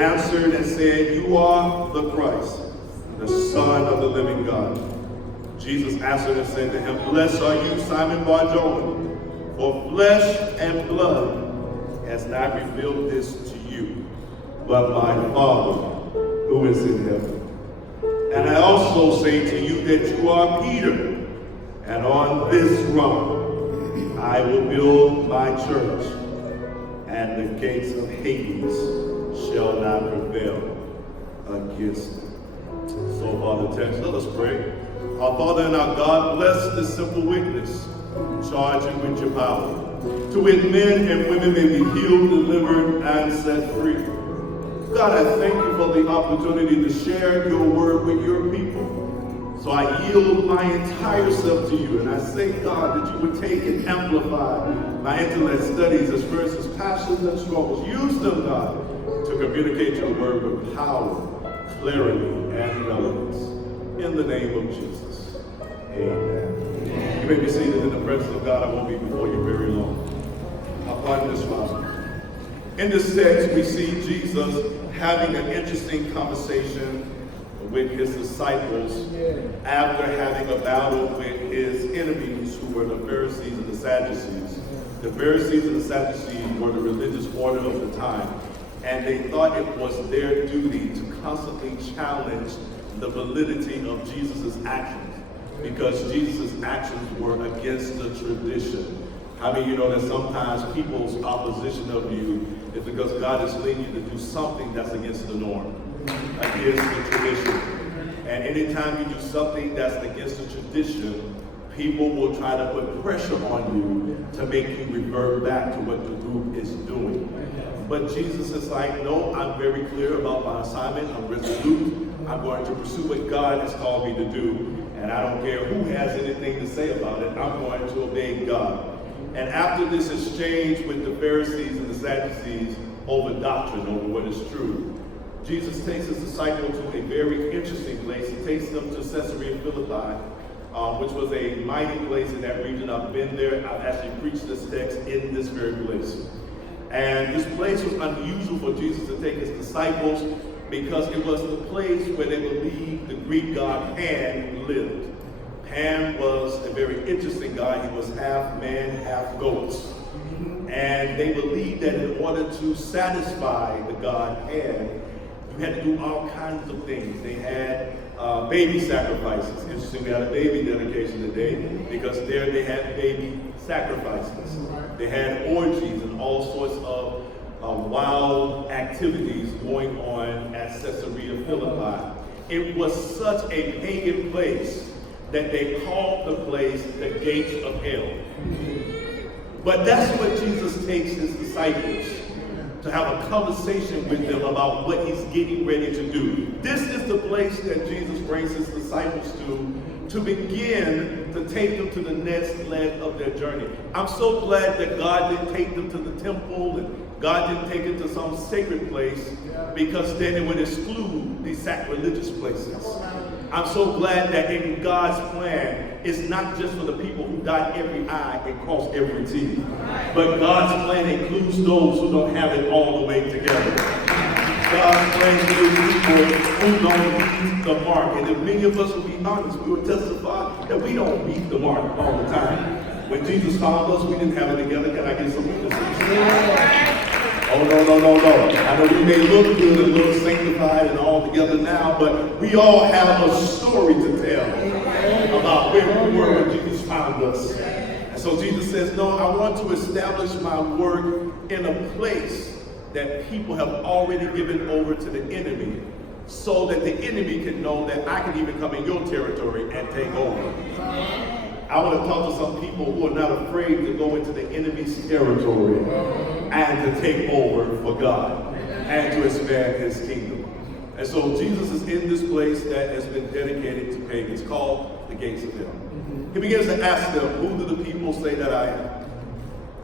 answered and said, "You are the Christ, the Son of the living God." Jesus answered and said to him, "Blessed are you, Simon Bar-Jonah, for flesh and blood has not revealed this to you, but my Father who is in heaven. And I also say to you that you are Peter, and on this rock I will build my church, and the gates of Hades shall not prevail against it." So far the text. Let us pray. Our Father and our God, bless this simple witness. Charge it with your power, to wit men and women may be healed, delivered, and set free. God, I thank you for the opportunity to share your word with your people. So I yield my entire self to you, and I say, God, that you would take and amplify my intellect studies, experiences, passions, and struggles. Use them, God, to communicate your word with power, clarity, and relevance. In the name of Jesus, amen. You may be seated in the presence of God. I won't be before you very long. Upon this line. In this text, we see Jesus having an interesting conversation with his disciples after having a battle with his enemies, who were the Pharisees and the Sadducees. The Pharisees and the Sadducees were the religious order of the time, and they thought it was their duty to constantly challenge the validity of Jesus' actions, because Jesus' actions were against the tradition. I mean, you know that sometimes people's opposition of you is because God is leading you to do something that's against the norm, against the tradition. And anytime you do something that's against the tradition, people will try to put pressure on you to make you revert back to what the group is doing. But Jesus is like, no, I'm very clear about my assignment. I'm resolute. I'm going to pursue what God has called me to do. And I don't care who has anything to say about it. I'm going to obey God. And after this exchange with the Pharisees and the Sadducees over doctrine, over what is true, Jesus takes his disciples to a very interesting place. He takes them to Caesarea Philippi, which was a mighty place in that region. I've been there. I've actually preached this text in this very place. And this place was unusual for Jesus to take his disciples because it was the place where they believed the Greek god Pan lived. Pan was a very interesting guy. He was half man, half goat. And they believed that in order to satisfy the god Pan, you had to do all kinds of things. They had baby sacrifices. Interesting, we had a baby dedication today because there they had baby sacrifices. They had orgies and all sorts of wild activities going on at Caesarea Philippi. It was such a pagan place that they called the place the gates of hell. But that's what Jesus takes his disciples to have a conversation with them about what he's getting ready to do. This is the place that Jesus brings his disciples to begin to take them to the next leg of their journey. I'm so glad that God didn't take them to the temple and God didn't take it to some sacred place, because then it would exclude these sacrilegious places. I'm so glad that in God's plan, it's not just for the people who dot every I and cross every T, but God's plan includes those who don't have it all the way together. God's plan includes people who don't meet the mark. And if many of us will be honest, we will testify that we don't meet the mark all the time. When Jesus found us, we didn't have it together. Can I get some witnesses? Oh, no. I know we may look good and look sanctified and all together now, but we all have a story to tell about where we were when Jesus found us. And so Jesus says, no, I want to establish my work in a place that people have already given over to the enemy, so that the enemy can know that I can even come in your territory and take over. I want to talk to some people who are not afraid to go into the enemy's territory and to take over for God and to expand his kingdom. And so Jesus is in this place that has been dedicated to pagans, called the gates of hell. He begins to ask them, who do the people say that I am?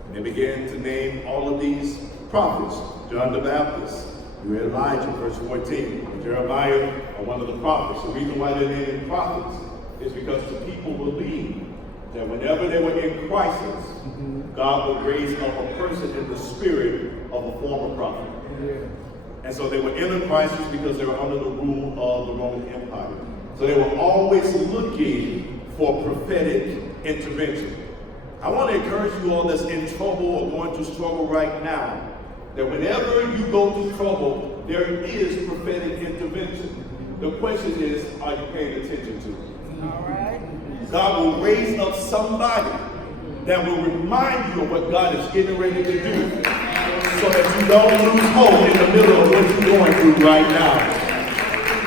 And they began to name all of these prophets. John the Baptist, you read Elijah, verse 14. Jeremiah, are one of the prophets. The reason why they're named prophets is because the people believed that whenever they were in crisis, God would raise up a person in the spirit of a former prophet. And so they were in a crisis because they were under the rule of the Roman Empire. So they were always looking for prophetic intervention. I want to encourage you all that's in trouble or going through struggle right now, that whenever you go through trouble, there is prophetic intervention. The question is, are you paying attention to it? All right. God will raise up somebody that will remind you of what God is getting ready to do, so that you don't lose hope in the middle of what you're going through right now.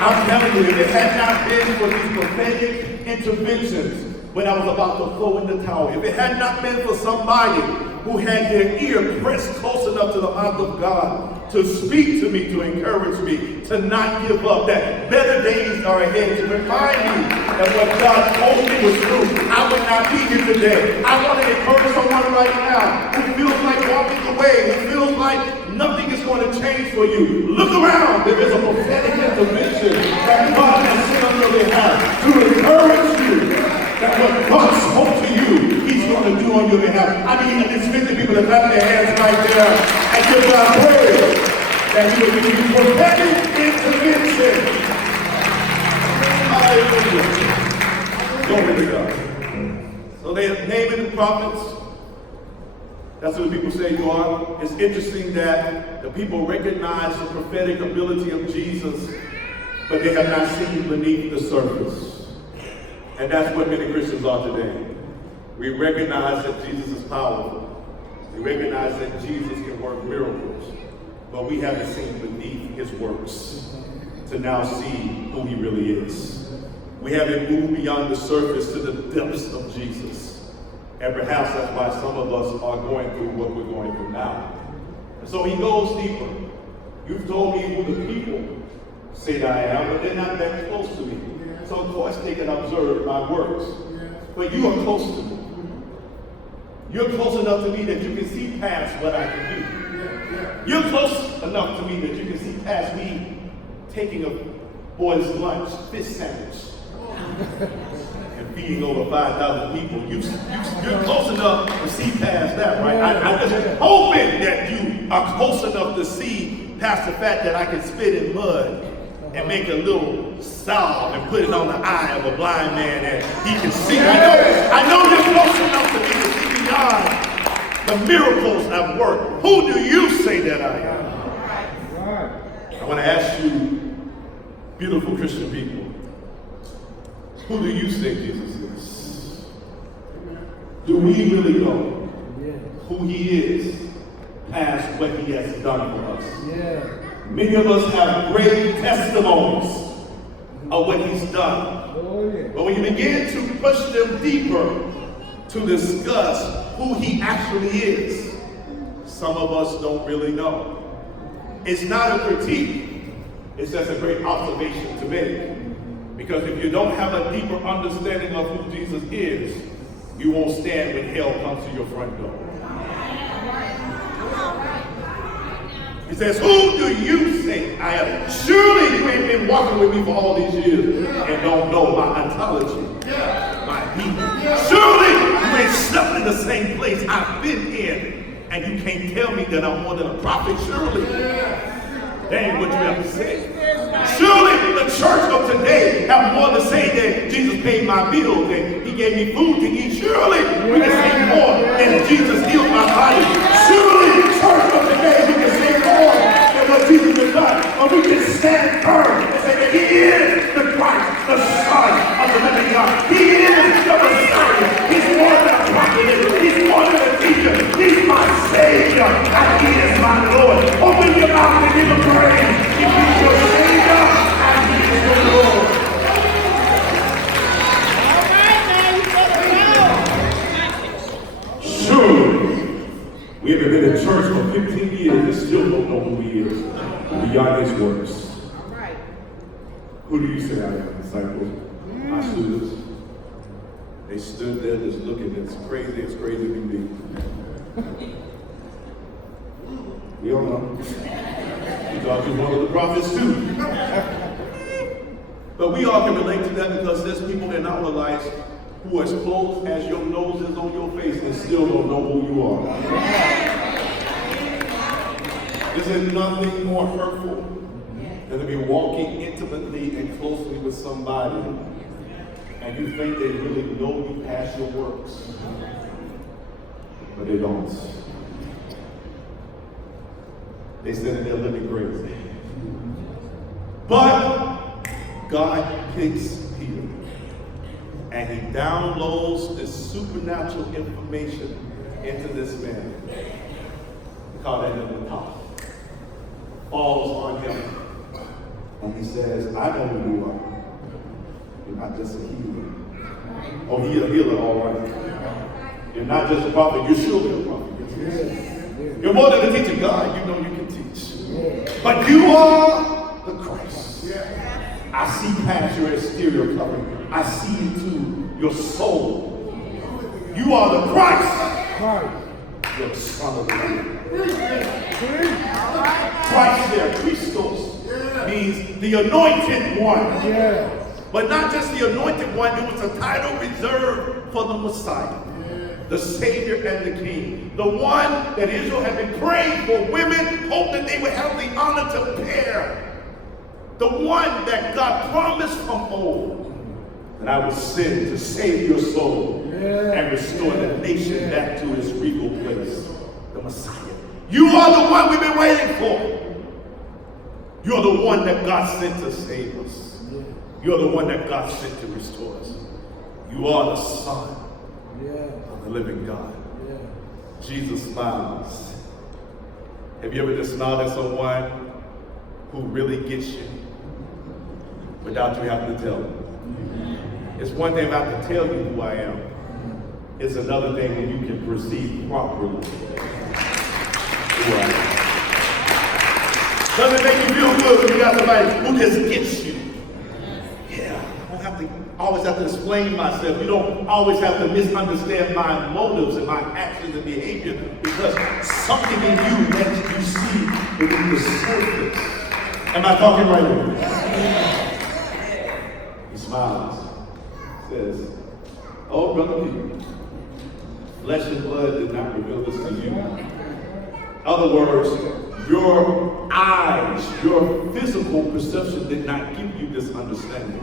I'm telling you, if it had not been for these prophetic interventions when I was about to throw in the towel, if it had not been for somebody who had their ear pressed close enough to the mouth of God to speak to me, to encourage me, to not give up, that better days are ahead, to remind me that what God told me was true, I would not be here today. I want to encourage someone right now who feels like walking away, who feels like nothing is going to change for you. Look around. There is a prophetic intervention that God has sent on your behalf to encourage you that what God spoke to you, He's going to do on your behalf. I mean, there's 50 people that clap their hands right there and give God praise that He will give you prophetic intervention. Hallelujah. Glory to God. So they are naming the prophets. That's what the people say you are. It's interesting that the people recognize the prophetic ability of Jesus, but they have not seen beneath the surface. And that's what many Christians are today. We recognize that Jesus is powerful. We recognize that Jesus can work miracles, but we haven't seen beneath His works to now see who He really is. We haven't moved beyond the surface to the depths of Jesus. And perhaps that's why some of us are going through what we're going through now. And so He goes deeper. You've told me who the people say that I am, but they're not that close to me. So of course they can observe my works. But you are close to me. You're close enough to me that you can see past what I can do. You're close enough to me that you can see past me taking a boy's lunch, fish sandwich, and feeding over 5,000 people. You're close enough to see past that, right? I'm just hoping that you are close enough to see past the fact that I can spit in mud and make a little salve and put it on the eye of a blind man and he can see. I know you're close enough to me to see beyond the miracles I've worked. Who do you say that I am? I want to ask you, beautiful Christian people, who do you say Jesus is? Do we really know who He is past what He has done for us? Many of us have great testimonies of what He's done. But when you begin to push them deeper to discuss who He actually is, some of us don't really know. It's not a critique. It's just a great observation to make. Because if you don't have a deeper understanding of who Jesus is, you won't stand when hell comes to your front door. He says, who do you say I am? Surely you ain't been walking with me for all these years and don't know my ontology, my people. Surely you ain't slept in the same place I've been in and you can't tell me that I'm more than a prophet. Surely that ain't what you have to say. Surely the church of today have more to say that Jesus paid my bills and He gave me food to eat. Surely we can say more than Jesus healed my body. Surely the church of today we can say more than what Jesus has done. But we can stand firm and say that He is the Christ, the Son of the living God. He is the Messiah. He's more than a prophet. He's more than a teacher. He's my Savior and He is my Lord. Open your mouth and give Him praise. If He's your Savior and He is your Lord. Surely, we haven't been in church for 15 years and still don't know who He is beyond His works. Who do you say I am, disciples? My students. They stood there just looking as crazy can be. We all know. You thought you were one of the prophets too. But we all can relate to that because there's people in our lives who are as close as your nose is on your face and still don't know who you are. Is there nothing more hurtful than to be walking intimately and closely with somebody and you think they really know you past your works, but they don't. They said that they're living great. But God picks Peter and he downloads this supernatural information into this man. We call that the power. Falls on him. And he says, I know who you are. You're not just a healer. Oh, he's a healer, all right. You're not just a prophet, you're surely a prophet. You're more than a teacher. God, you know you can teach. But you are the Christ. I see past your exterior covering. I see into your soul. You are the Christ. You're the Son of the living. Christ there, Christos, means the anointed one. But not just the anointed one, it was a title reserved for the Messiah, the Savior and the King. The one that Israel had been praying for, women hoped that they would have the honor to bear. The one that God promised from old, that I would send to save your soul and restore the nation back to its regal place. The Messiah. You are the one we've been waiting for. You're the one that God sent to save us. You're the one that God sent to restore us. You are the Son of the living God. Jesus smiles. Have you ever just smiled at someone who really gets you without you having to tell them? It's one thing if I have to tell you who I am. It's another thing when you can perceive properly who I am. Doesn't make you feel good when you got somebody who just gets you. Yeah, I don't have to always have to explain myself. You don't always have to misunderstand my motives and my actions and behavior because something in you that you see beneath the surface. Am I talking right here? He smiles, says, oh, brother Peter, flesh and blood did not reveal this to you. In other words, your eyes, your physical perception did not give you this understanding.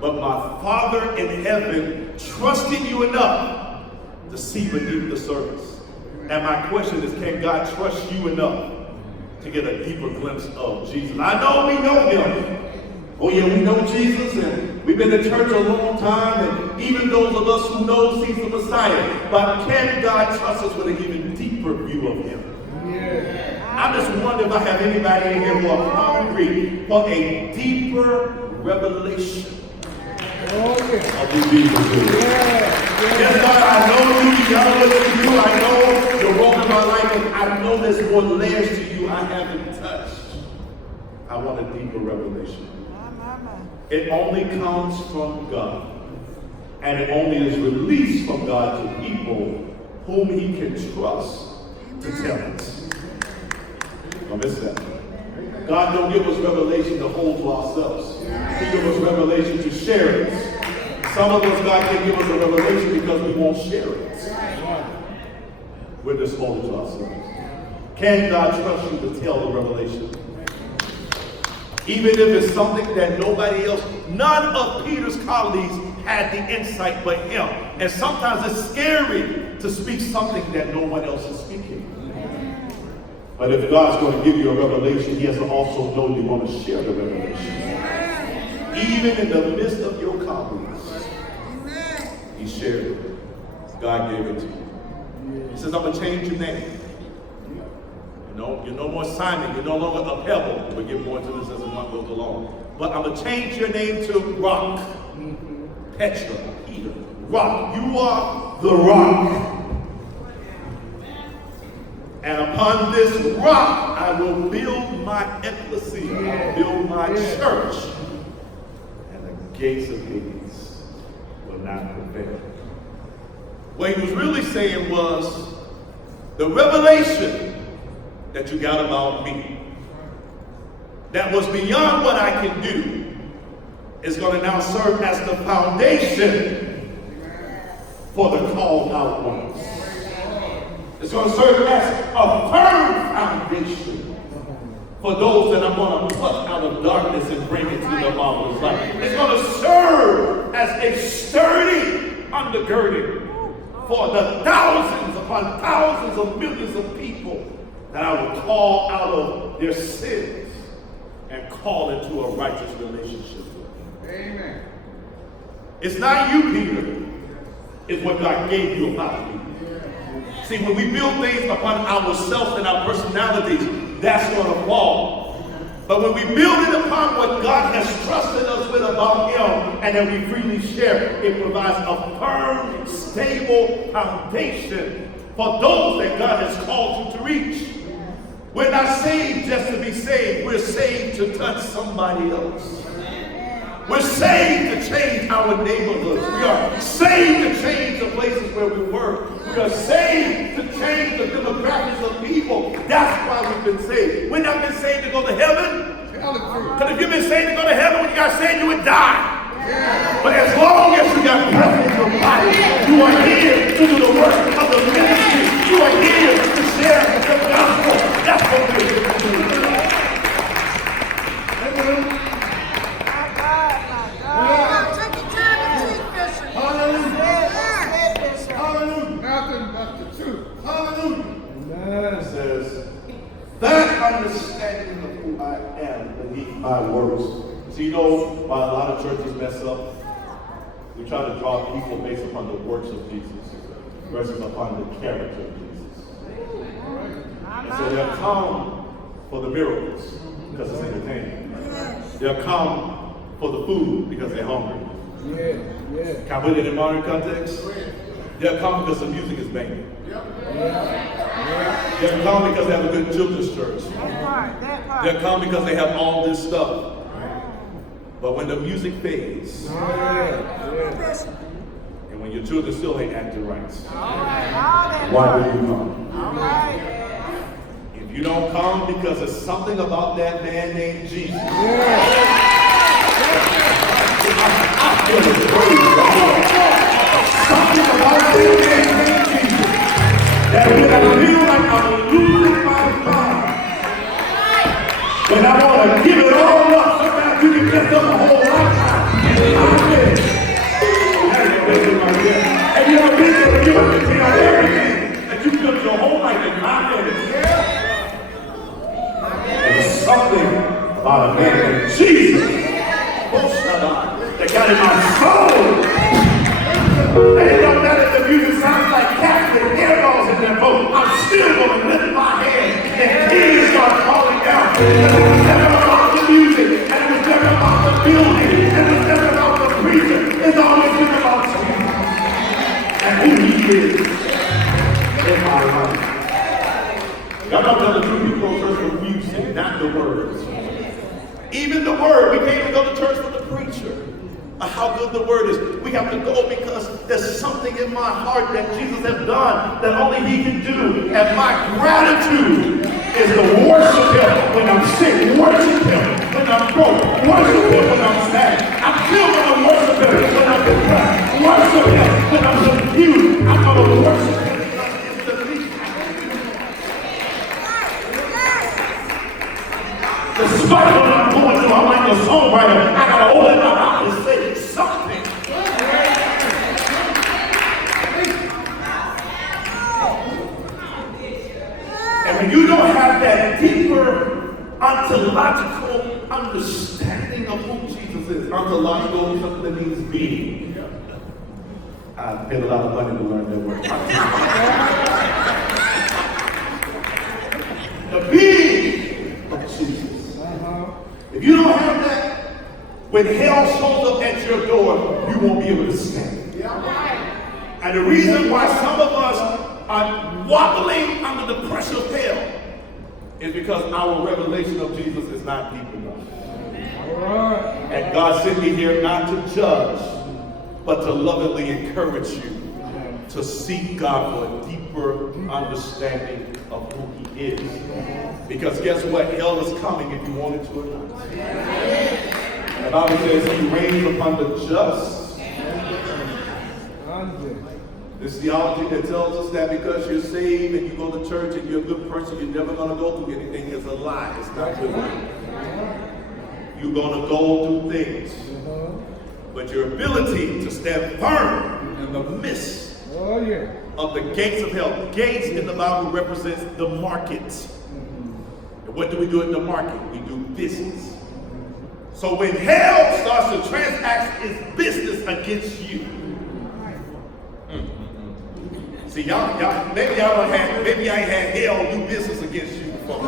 But my Father in heaven trusted you enough to see beneath the surface. And my question is, can God trust you enough to get a deeper glimpse of Jesus? I know we know him. Oh yeah, we know Jesus and we've been in church a long time and even those of us who know he's the Messiah. But can God trust us with an even deeper view of him? I just wonder if I have anybody in here who are hungry for a deeper revelation of who Jesus is. Yes, God, I know you. I know you. I know you're walking my life, and I know there's more layers to you I haven't touched. I want a deeper revelation. It only comes from God, and it only is released from God to people whom He can trust to tell us. Don't miss that. God don't give us revelation to hold to ourselves. He gives us revelation to share it. Some of us, God can give us a revelation because we won't share it. We're just holding to ourselves. Can God trust you to tell the revelation? Even if it's something that nobody else, none of Peter's colleagues had the insight but him. And sometimes it's scary to speak something that no one else is speaking. But if God's going to give you a revelation, He has to also know you're going to share the revelation. Even in the midst of your colleagues, He shared it. God gave it to you. He says, I'm going to change your name. You're no more Simon. You're no longer a pebble. We'll get more into this as the month goes along. But I'm going to change your name to Rock. Petra, Peter. Rock. You are the rock. And upon this rock, I will build my ecclesia. I will build my church. And the gates of Hades will not prevail. What he was really saying was, the revelation that you got about me, that was beyond what I can do, is going to now serve as the foundation for the called out ones. It's going to serve as a firm foundation for those that I'm going to pluck out of darkness and bring into the marvelous light. It's going to serve as a sturdy undergirding for the thousands upon thousands of millions of people that I will call out of their sins and call into a righteous relationship with. Amen. It's not you, Peter. It's what God gave you about me. See, when we build things upon ourselves and our personalities, that's going to fall. But when we build it upon what God has trusted us with about Him, and then we freely share, it provides a firm, stable foundation for those that God has called you to reach. We're not saved just to be saved. We're saved to touch somebody else. We're saved to change our neighborhoods. We are saved to change the places where we work. We are saved to change the demographics of people. That's why we've been saved. We've not been saved to go to heaven. Because if you've been saved to go to heaven, when you got saved, you would die. But as long as you got breath in your body, you are here to do the work of the ministry. You are here to share the gospel. That's what we're here to do. It says, that understanding of who I am beneath my works. So you know why a lot of churches mess up? We try to draw people based upon the works of Jesus versus upon the character of Jesus. And so they'll come for the miracles because it's entertaining. They'll come for the food because they're hungry. Can I put it in modern context? They'll come because the music is banging. They'll come because they have a good children's church. They'll come because they have all this stuff. But when the music fades, and when your children still ain't acting right, why will you come? If you don't come because there's something about that man named Jesus, I feel his praise. Something about that man named Jesus that when I feel like I'm losing my mind, when I want to give it all up, sometimes you can get up a whole lifetime. And you know, people give up everything that you built your whole life in 5 minutes. There's something about a man named Jesus that got in my soul. And it don't matter if the music sounds like cats with airballs in their boat. I'm still going to lift my hand and tears start falling down. Because it was never about the music, and it was never about the building, and it was never about the preacher. It's always been about Jesus and who He is in my life. Y'all know the truth, you go to church for music, not the words. Even the word, we can't even go to church for the preacher. How good the word is. We have to go because there's something in my heart that Jesus has done that only He can do. And my gratitude is to worship Him when I'm sick, worship Him when I'm broke, worship Him when I'm sad. I'm still going to worship Him when I'm depressed, worship Him when I'm confused. I'm going to worship Him because it's the least I can do. Despite what I'm going through, I'm like a songwriter. I got to open my mouth and say something. And when you don't have that deeper ontological understanding of who Jesus is, ontological is something that means being. I paid a lot of money to learn that word. The being of Jesus. If you don't have that, when hell shows up at your door, you won't be able to stand. And the reason why some of us are wobbling under the pressure of hell is because our revelation of Jesus is not deep enough. And God sent me here not to judge, but to lovingly encourage you to seek God for a deeper understanding of who He is. Because guess what? Hell is coming if you want it to or not. The Bible says He reigns upon the just This theology that tells us that because you're saved and you go to church and you're a good person, you're never going to go through anything is a lie. It's not true. You're going to go through things. But your ability to stand firm in the midst of the gates of hell. Gates in the Bible represents the market. And what do we do in the market? We do business. So when hell starts to transact its business against you, see, maybe I ain't had hell do business against you before.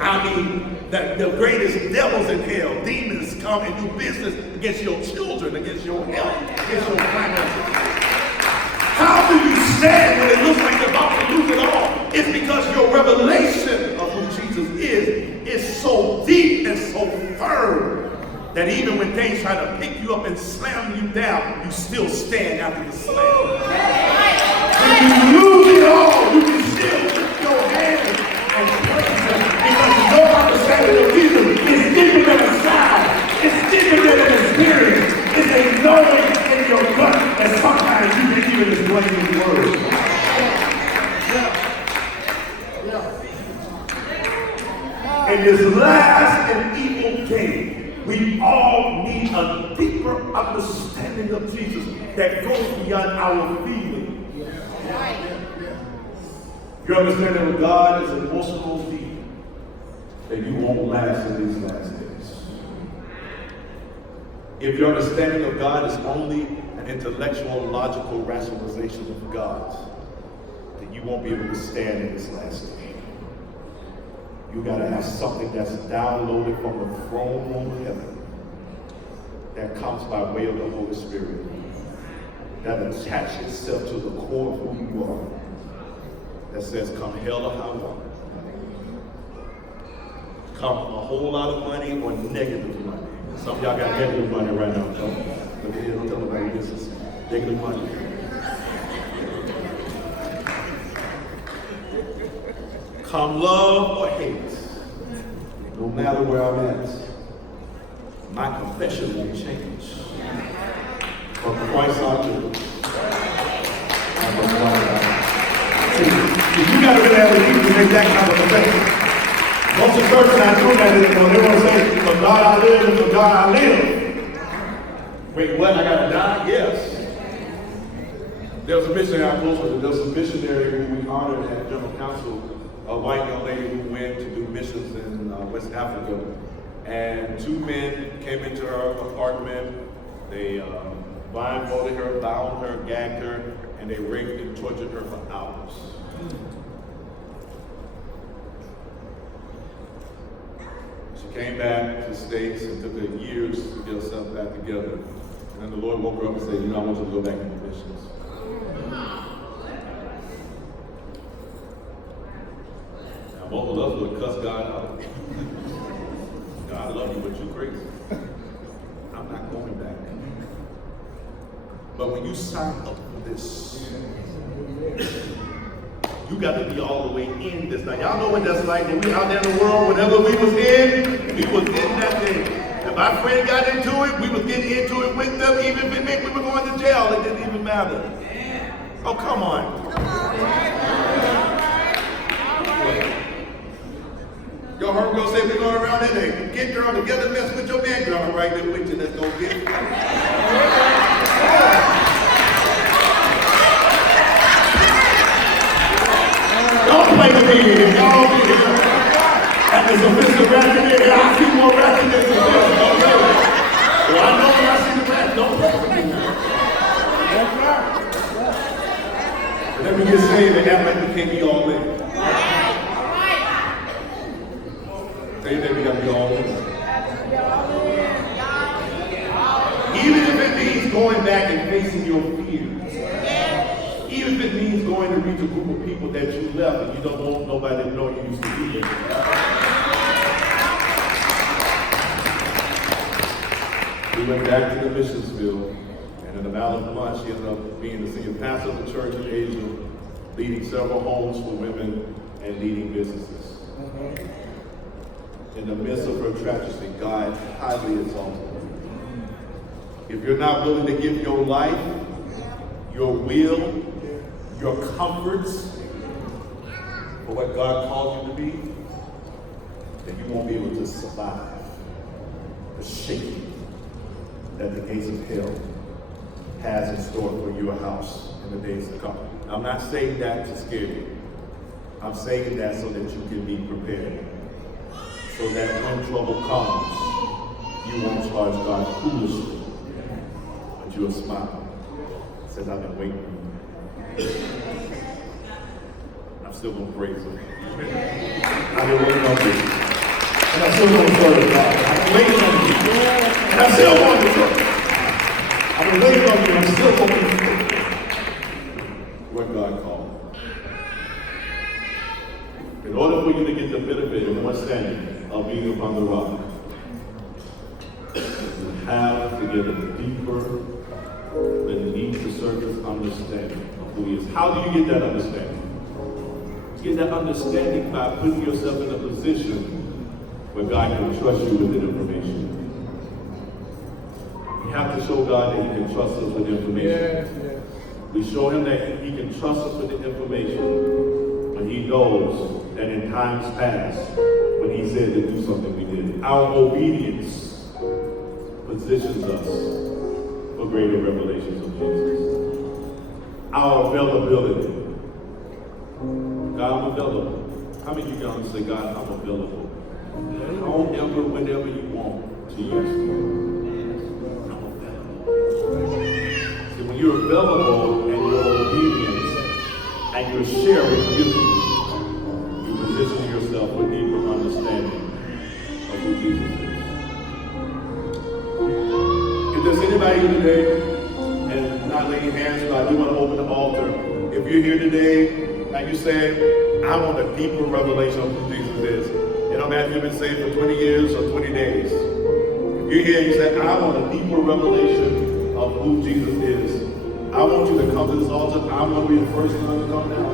I mean, the greatest devils in hell, demons, come and do business against your children, against your health, against your finances. How do you stand when it looks like you're about to lose it all? It's because your revelation of who Jesus is so deep and so firm that even when things try to pick you up and slam you down, you still stand after the slam. When you lose it all, you can still lift your hands and praise Him because your understanding of Jesus is deeper than a sound. It's deeper than an experience. It's a knowing in your gut that sometimes you can even explain His word. In this last and evil day, we all need a deeper understanding of Jesus that goes beyond our feelings. Your understanding of God is emotional deep, that you won't last in these last days. If your understanding of God is only an intellectual, logical rationalization of God, then you won't be able to stand in this last day. You got to have something that's downloaded from the throne room of heaven that comes by way of the Holy Spirit, that attaches itself to the core of who you are, that says, come hell or high water, come a whole lot of money or negative money. Some of y'all got negative money right now. Look at here, don't tell nobody this is negative money. Come love or hate, no matter where I'm at, my confession won't change. For Christ I live. See, you got to really have the people to make that kind of confession. Most of the churches I do that, they want to say, for God I live and for God I live. Wait, what? I got to die? Yes. There was a missionary I close with. There was a missionary who we honored at General Council, a white young lady who went to do missions in West Africa. And two men came into her apartment. They blindfolded her, bound her, gagged her, and they raped and tortured her for hours. She came back to the States and took her years to get herself back together. And then the Lord woke her up and said, you know, I want you to go back into missions. Now, both of us would cuss God out. God, I love you, but you're crazy. I'm not going back. But when you sign up for this, you got to be all the way in this. Now, y'all know what that's like when we out there in the world, whatever we was in that thing. If my friend got into it, we was getting into it with them, even if it meant we were going to jail, it didn't even matter. Oh, come on. Your heart gonna say we're going around there to get girl together, mess with your man girl right there with you. Let's go get it. Don't play with me here. Y'all be here. And there's a Mr. Ratchet here. I see more ratchet than some Mr. Well, I know when I see the ratchet, don't play with me now. Let me get saved and act like we can't be all in. Say that we got to be all in. Even if it means going back and facing your fears. Even if it means going to reach a group of people that you left and you don't want nobody to know you used to be there. We went back to the missions field, and in a matter of months, she ended up being the senior pastor of the church in Asia, leading several homes for women and leading businesses. In the midst of her tragedy, God highly exalted her. If you're not willing to give your life, your will, your comforts for what God called you to be, then you won't be able to survive the shaking that the gates of hell has in store for your house in the days to come. I'm not saying that to scare you. I'm saying that so that you can be prepared. So that when trouble comes, you won't charge God foolishly, but you'll smile. Says, I've been waiting. I'm still going to praise Him. I've been waiting on you. And I'm still going to serve God. I've been waiting on you. And I'm still going to serve. I've been waiting on you. And I'm still going to serve what God called. In order for you to get the benefit and understanding of being upon the rock, you have to get a deeper, beneath the surface understanding of who He is. How do you get that understanding? You get that understanding by putting yourself in a position where God can trust you with that information. You have to show God that He can trust us with information. Yes. We show Him that He can trust us with the information when He knows that in times past, when He said to do something, we did. Our obedience positions us for greater revelations of Jesus. Our availability. God, I'm available. How many of you guys say, God, I'm available? However, whenever you want to use me. I'm available. See, when you're available and you're obedient and you're sharing, you position yourself for deeper understanding of who Jesus is. If there's anybody here today, and not laying hands, but I do want to open the altar. If you're here today and you say, I want a deeper revelation of who Jesus is. It don't matter if you've been saved for 20 years or 20 days. If you're here and you say, I want a deeper revelation of who Jesus is, I want you to come to this altar. I'm going to be the first one to come down.